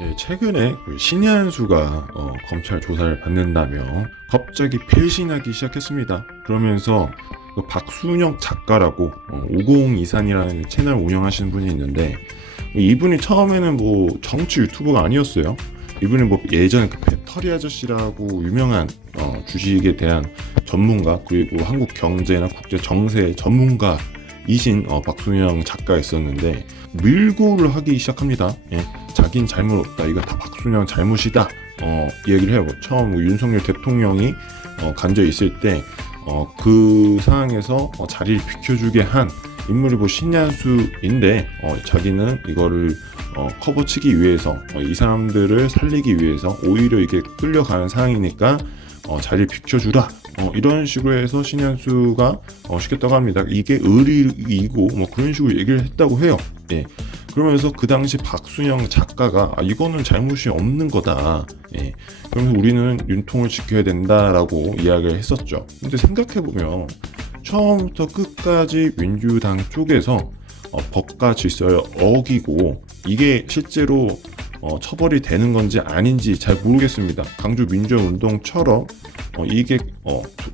예, 최근에 그 신의 한 수가 검찰 조사를 받는다며 갑자기 배신하기 시작했습니다. 그러면서 그 박순영 작가라고 5023이라는 채널 운영하시는 분이 있는데, 이분이 처음에는 뭐 정치 유튜버가 아니었어요. 이분이 뭐 예전에 그 배터리 아저씨라고 유명한 주식에 대한 전문가, 그리고 한국 경제나 국제 정세 전문가이신 박순영 작가였었는데, 밀고를 하기 시작합니다. 예, 자긴 잘못 없다, 이거 다 박순영 잘못이다, 얘기를 해요. 처음 윤석열 대통령이 간저 있을 때 그 상황에서 자리를 비켜주게 한 인물이 뭐 신ян수인데, 자기는 이거를 커버치기 위해서 이 사람들을 살리기 위해서 오히려 이게 끌려가는 상황이니까 자리를 비켜주라, 이런 식으로 해서 신현수가 시켰다고 합니다. 이게 의리이고 뭐 그런 식으로 얘기를 했다고 해요. 예. 그러면서 그 당시 박순영 작가가 이거는 잘못이 없는 거다. 예. 그러면서 우리는 윤통을 지켜야 된다라고 이야기를 했었죠. 근데 생각해보면 처음부터 끝까지 민주당 쪽에서 법과 질서를 어기고 이게 실제로 처벌이 되는 건지 아닌지 잘 모르겠습니다. 강주 민주운동처럼 이게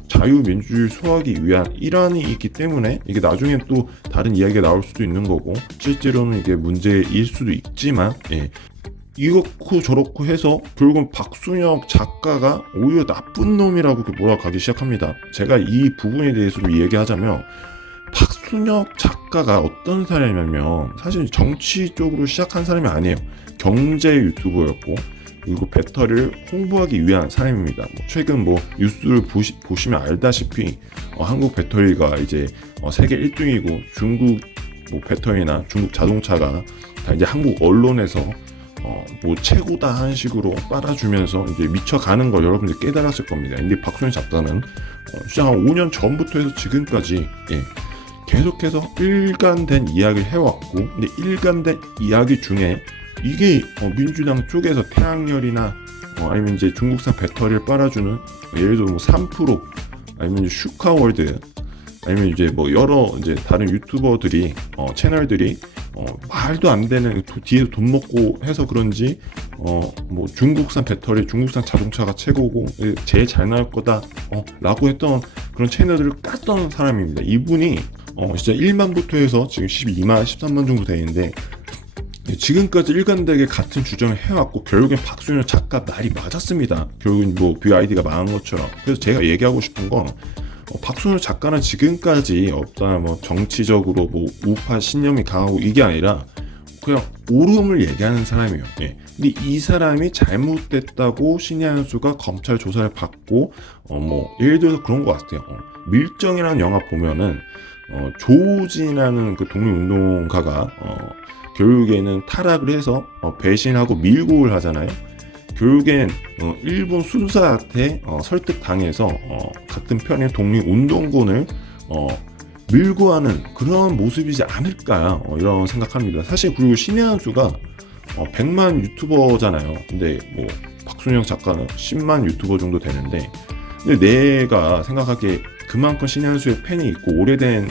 자유민주주의 소화하기 위한 일환이 있기 때문에 이게 나중에 또 다른 이야기가 나올 수도 있는 거고, 실제로는 이게 문제일 수도 있지만, 예. 이렇고 저렇고 해서 결국은 박순영 작가가 오히려 나쁜 놈이라고 몰아가기 시작합니다. 제가 이 부분에 대해서 좀 얘기하자면, 박순영 작가가 어떤 사람이냐면 사실 정치 쪽으로 시작한 사람이 아니에요. 경제 유튜버였고, 그리고 배터리를 홍보하기 위한 사람입니다. 최근 뭐 뉴스를 보시면 알다시피 한국 배터리가 이제 세계 1등이고 중국 뭐 배터리나 중국 자동차가 다 이제 한국 언론에서 뭐 최고다 하는 식으로 빨아주면서 이제 미쳐가는 걸 여러분들이 깨달았을 겁니다. 근데 박순영 작가는 시작 한 5년 전부터 해서 지금까지, 예, 계속해서 일관된 이야기를 해왔고, 근데 일관된 이야기 중에 이게 민주당 쪽에서 태양열이나 아니면 이제 중국산 배터리를 빨아주는, 예를 들어 뭐 3프로 아니면 이제 슈카월드 아니면 이제 뭐 여러 이제 다른 유튜버들이 채널들이 말도 안 되는 뒤에서 돈 먹고 해서 그런지 뭐 중국산 배터리, 중국산 자동차가 최고고 제일 잘 나올 거다 라고 했던 그런 채널들을 깠던 사람입니다. 이분이 진짜 1만부터 해서 지금 12만, 13만 정도 되는데 지금까지 일관되게 같은 주장을 해왔고, 결국엔 박순영 작가 말이 맞았습니다. 결국엔 뭐 BYD가 망한 것처럼. 그래서 제가 얘기하고 싶은 건 박순영 작가는 지금까지 없다 뭐 정치적으로 뭐 우파 신념이 강하고 이게 아니라 그냥 옳음을 얘기하는 사람이에요. 예. 근데 이 사람이 잘못됐다고 신의 한 수가 검찰 조사를 받고 뭐 예를 들어서 그런 것 같아요. 밀정이라는 영화 보면은 조진이라는 그 독립운동가가 결국에는 타락을 해서 배신하고 밀고를 하잖아요. 결국엔 일본 수사한테 설득당해서 같은 편의 독립운동군을 밀고 하는 그런 모습이지 않을까, 이런 생각합니다. 사실 그리고 신의 한 수가 100만 유튜버잖아요. 근데 뭐 박순영 작가는 10만 유튜버 정도 되는데, 근데 내가 생각하기에 그만큼 신의 한 수의 팬이 있고 오래된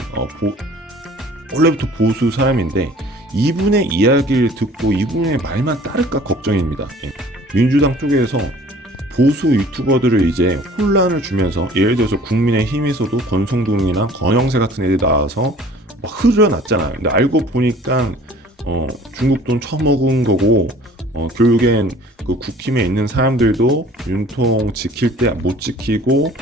원래부터 보수 사람인데 이분의 이야기를 듣고 이분의 말만 따를까 걱정입니다. 예. 민주당 쪽에서 보수 유튜버들을 이제 혼란을 주면서, 예를 들어서 국민의힘에서도 권성동이나 권영세 같은 애들 나와서 막 흐려놨잖아요. 근데 알고 보니까 중국 돈 처먹은 거고, 결국엔 그 국힘에 있는 사람들도 윤통 지킬 때 못 지키고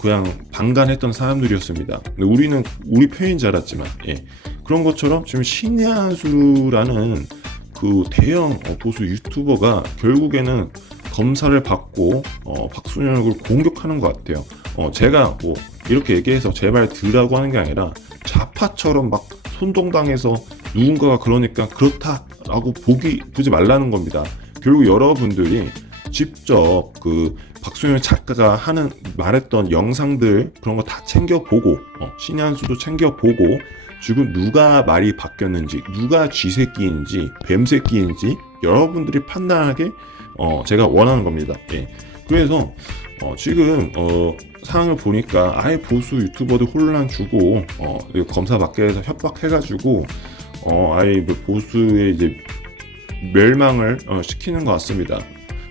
그냥 방관했던 사람들이었습니다. 근데 우리는 우리 편인 줄 알았지만, 예. 그런 것처럼 지금 신의 한 수라는 그 대형 보수 유튜버가 결국에는 검사를 받고 박순영을 공격하는 것 같아요. 제가 뭐 이렇게 얘기해서 제발 들으라고 하는 게 아니라 좌파처럼 막 선동당해서 누군가가 그러니까 그렇다라고 보지 말라는 겁니다. 결국 여러분들이 직접 그 박순영 작가가 말했던 영상들 그런 거 다 챙겨보고 신의 한 수도 챙겨보고, 지금 누가 말이 바뀌었는지, 누가 쥐새끼인지 뱀새끼인지 여러분들이 판단하게 제가 원하는 겁니다. 예. 그래서 지금 상황을 보니까 아예 보수 유튜버들 혼란 주고 검사 밖에서 협박해가지고 아예 뭐 보수의 이제 멸망을 시키는 것 같습니다.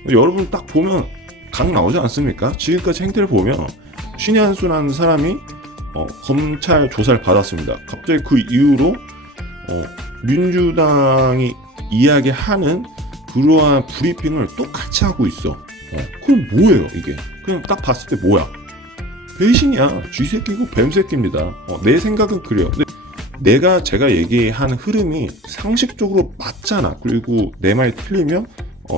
여러분 딱 보면 각 나오지 않습니까? 지금까지 행태를 보면 신의 한수라는 사람이 검찰 조사를 받았습니다. 갑자기 그 이후로 민주당이 이야기하는 그러한 브리핑을 똑같이 하고 있어. 그럼 뭐예요 이게? 그냥 딱 봤을 때 뭐야? 배신이야. 쥐새끼고 뱀새끼입니다. 내 생각은 그래요. 근데 제가 얘기한 흐름이 상식적으로 맞잖아. 그리고 내 말이 틀리면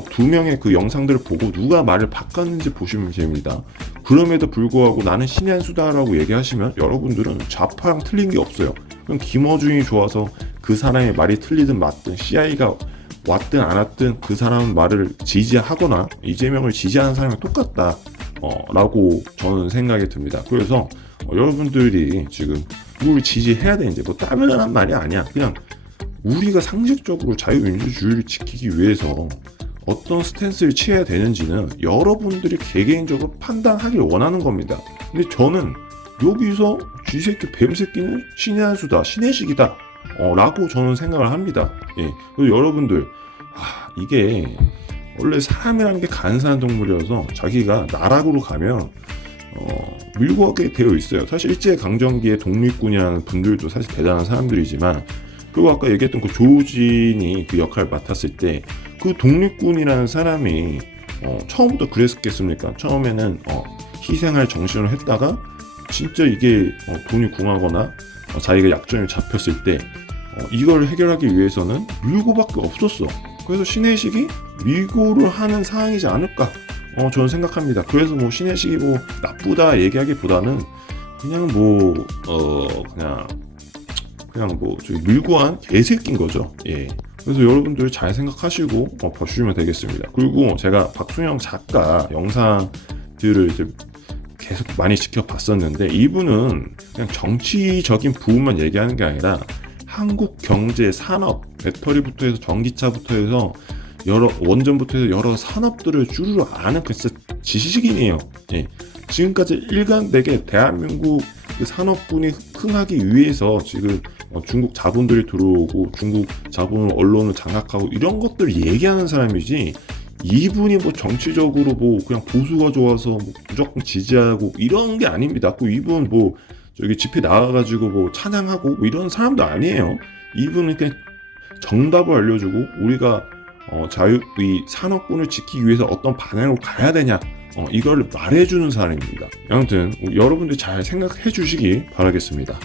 두 명의 그 영상들을 보고 누가 말을 바꿨는지 보시면 됩니다. 그럼에도 불구하고 나는 신의 한 수다라고 얘기하시면 여러분들은 좌파랑 틀린 게 없어요. 그럼 김어준이 좋아서 그 사람의 말이 틀리든 맞든 CI가 왔든 안 왔든 그 사람 말을 지지하거나 이재명을 지지하는 사람이 똑같다 라고 저는 생각이 듭니다. 그래서 여러분들이 지금 누굴 지지해야 되는지 뭐 따르라는 말이 아니야. 그냥 우리가 상식적으로 자유민주주의를 지키기 위해서 어떤 스탠스를 취해야 되는지는 여러분들이 개개인적으로 판단하길 원하는 겁니다. 근데 저는 여기서 쥐새끼 뱀새끼는 신의 한 수다, 신의식이다 라고 저는 생각을 합니다. 예. 그리고 여러분들 이게 원래 사람이라는 게 간사한 동물이어서 자기가 나락으로 가면 밀고 가게 되어 있어요. 사실 일제강점기에 독립군이라는 분들도 사실 대단한 사람들이지만, 그리고 아까 얘기했던 그 조진이 그 역할을 맡았을 때 그 독립군이라는 사람이 처음부터 그랬겠습니까? 처음에는 희생할 정신으로 했다가 진짜 이게 돈이 궁하거나 자기가 약점이 잡혔을 때 이걸 해결하기 위해서는 밀고밖에 없었어. 그래서 신의식이 밀고를 하는 상황이지 않을까 저는 생각합니다. 그래서 뭐 신의식이 뭐 나쁘다 얘기하기보다는 그냥 그냥 저기 밀고한 개새끼인 거죠. 예. 그래서 여러분들 잘 생각하시고 봐주시면 되겠습니다. 그리고 제가 박순영 작가 영상들을 이제 계속 많이 지켜봤었는데, 이분은 그냥 정치적인 부분만 얘기하는 게 아니라 한국 경제, 산업, 배터리부터 해서 전기차부터 해서 여러 원전부터 해서 여러 산업들을 주르르 아는 그 진짜 지식인이에요. 예. 지금까지 일관되게 대한민국 그 산업군이 흥하기 위해서 지금 중국 자본들이 들어오고 중국 자본을 언론을 장악하고 이런 것들을 얘기하는 사람이지, 이분이 뭐 정치적으로 뭐 그냥 보수가 좋아서 뭐 무조건 지지하고 이런 게 아닙니다. 그 이분 뭐 저기 집회 나와가지고 뭐 찬양하고 뭐 이런 사람도 아니에요. 이분은 그냥 정답을 알려주고 우리가 이 산업군을 지키기 위해서 어떤 방향으로 가야 되냐 이걸 말해주는 사람입니다. 아무튼 여러분들 잘 생각해 주시기 바라겠습니다.